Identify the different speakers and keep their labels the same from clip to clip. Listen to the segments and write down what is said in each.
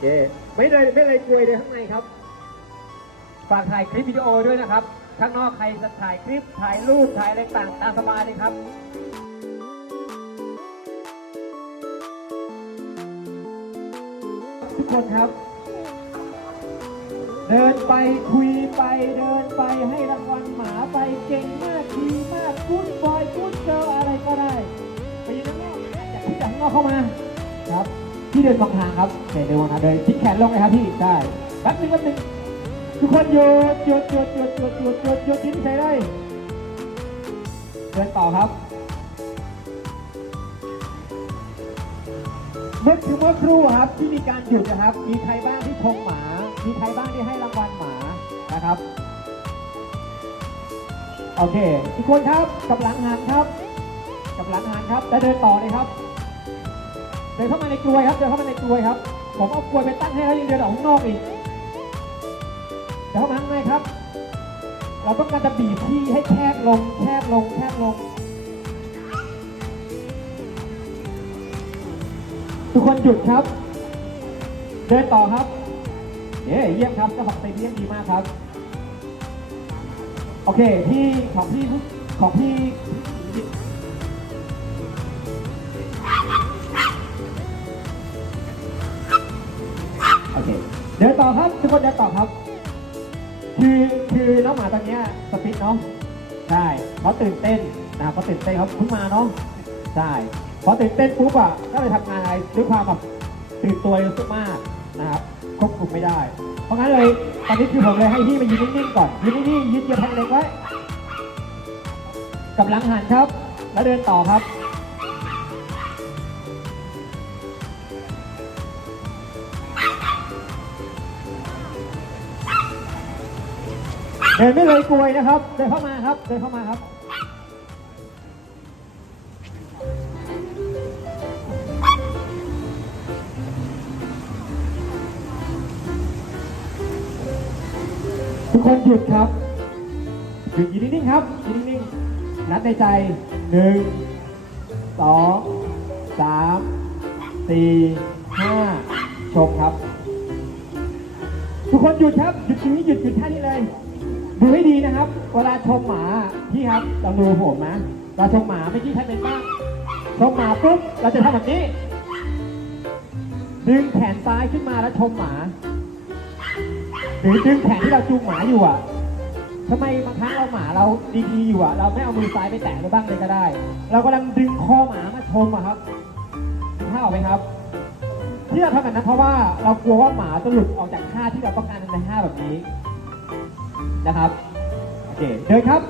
Speaker 1: เคไม่เลยไม่เลยกลวยเลยข้างในครับ
Speaker 2: ฝากถ่ายคลิปวิดีโอด้วยนะครับ ข้างนอกใครจะถ่ายคลิป ถ่ายรูป ถ่ายอะไรต่างตามสบายเลยครับทุกคนครับ เดินไปคุยไปเดินไปให้รางวัลหมาไปเก่งมากดีมากกู๊ดบอยกู๊ดเจออะไรก็ได้ไปยืนข้างนอกจากที่จากข้างนอกเข้ามาครับ ที่เดินสองทางครับโอเคเดินมาเดินทิ้งแขนลงเลยครับพี่ได้แป๊บนึงแป๊บนึงทุกคนหยุดหยุดหยุดหยุดหยุดหยุดหยุดหยุดทิ้งใส่เลยเดินต่อครับเมื่อคือเมื่อครู่ครับที่มีการหยุดนะครับ มีใครบ้างที่ชมหมา มีใครบ้างที่ให้รางวัลหมานะครับ โอเคทุกคนครับกับหลังหันครับกับหลังหันครับแล้วเดินต่อเลยครับ เดินเข้ามาในกลวยครับ เดินเข้ามาในกลวยครับ ผมเอากลวยไปตั้งให้เขายังเดินออกข้างนอกอีกเดี๋ยวเข้ามาข้างในครับ เราต้องการจะบีบที่ให้แคบลง แคบลง แคบลง ทุกคนหยุดครับ เดินต่อครับเย้เยี่ยมครับเจ้าของเต็มเยี่ยมดีมากครับ โอเค พี่ของพี่ของพี่ เคเดินต่อครับทุกคนเดินต่อครับ คือคือน้องหมาตัวเนี้ยสปิดเนาะใช่เขาตื่นเต้นนะครับเขาตื่นเต้นเขาเพิ่งมาเนาะใช่พอตื่นเต้นปุ๊บอะก็เลยทำงานอะไรด้วยความแบบตื่นตัวเร็วมากนะครับควบคุมไม่ได้ เพราะงั้นเลยตอนนี้คือผมเลยให้พี่มายืนนิ่งๆก่อนยืนนิ่งๆยืนเยียบแผ่นเล็กไว้กับหลังหันครับ แล้วเดินต่อครับ เดินไม่เลยกลวยนะครับ เดินเข้ามาครับ เดินเข้ามาครับ ทุกคนหยุดครับหยุดยืนนิ่งๆครับยืนนิ่งๆนับในใจหนึ่งสองสามสี่ห้าชมครับ ทุกคนหยุดครับ หยุดตรงนี้หยุดหยุดท่านี้เลย ดูให้ดีนะครับ เวลาชมหมาพี่ครับลองดูผมนะเวลาชมหมาไม่อกี้ใครเป็นบ้างชมหมาปุ๊บเราจะทำแบบนี้ ดึงแขนซ้ายขึ้นมาแล้วชมหมา หรือดึงแขนที่เราจูงหมาอยู่อะทำไมบางครั้งเราหมาเราดีๆอยู่อะ เราไม่เอามือซ้ายไปแตะมันบ้างเลยก็ได้ เรากำลังดึงคอหมามาชมอะครับเห็นภาไหมครับ ที่เราทำแบบนั้นเพราะว่าเรากลัวว่าหมาจะหลุดออกจากท่าที่เราต้องการในท่าแบบนี้ นะครับโอเคเดินครับ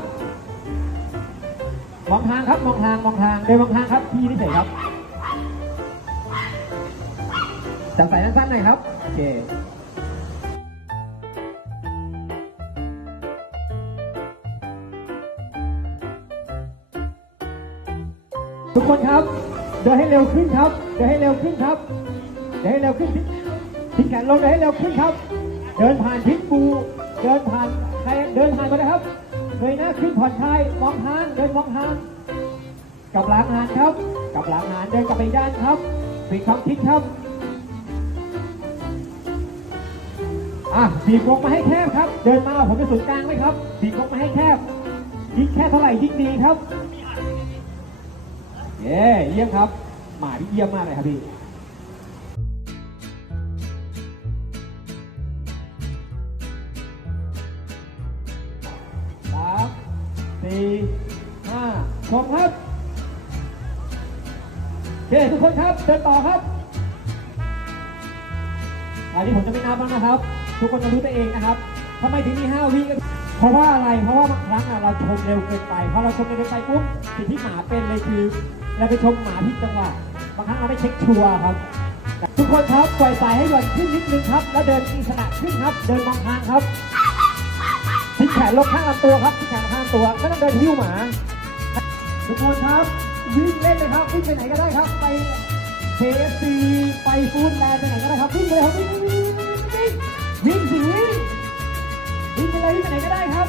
Speaker 2: มองทางครับมองทางมองทางเดินมองทางครับพี่นี่เฉยครับจับสายสั้นๆหน่อยครับโอเคทุกคนครับ เดินให้เร็วขึ้นครับ เดินให้เร็วขึ้นครับ เดินให้เร็วขึ้นทิ้งแขนลงเดินให้เร็วขึ้นครับ เดินผ่านพิษบู เดินผ่าน ครเดินผ่านไปนะครับเงยหน้าขึ้นผ่อนคลายมองทางเดินมองทางกับหลังหานครับกับหลังหานเดินกลับไปด้านครับปิดความคิดครับอะบีบลงมาให้แคบครับ เดินมาผมจะสุดกลางไหมครับบีบลงมาให้แคบยิ่งแคบเท่าไหร่ยิ่งดีครับเย้เยี่ยมครับหมาที่เยี่ยมมากเลยครับพี่ สี่ห้าชมครับโอเคทุกคนครับเดินต่อครับ อันนี้ผมจะไม่นับแล้วนะครับ ทุกคนจะรู้ตัวเองนะครับทำไมถึงมีห้าวิเพราะว่าอะไร เพราะว่าบางครั้งอะเราชมเร็วเกินไป พอเราชมเร็วเกินไปปุ๊บสิ่งที่หมาเป็นเลยคือ เราไปชมหมาที่จังหวะ บางครั้งเราไม่เช็คชัวร์ครับ ทุกคนครับปล่อยสายให้หย่อนขึ้นนิดนึงครับ แล้วเดินอิสระขึ้นครับ เดินมองทางครับ ทิ้งแขนลงข้างลำตัวครับทิ้งแขนข้างลำตัวไม่ต้องเดินหิ้วหมา ทุกคนครับวิ่งเล่นเลยครับวิ่งไปไหนก็ได้ครับ ไปเทสีไปฟูดแลนด์ไปไหนก็ได้ครับวิ่งเลยครับวิ่งวิ่งวิ่งวิ่งวิ่งวิ่งไปเลยวิ่งไปไหนก็ได้ครับ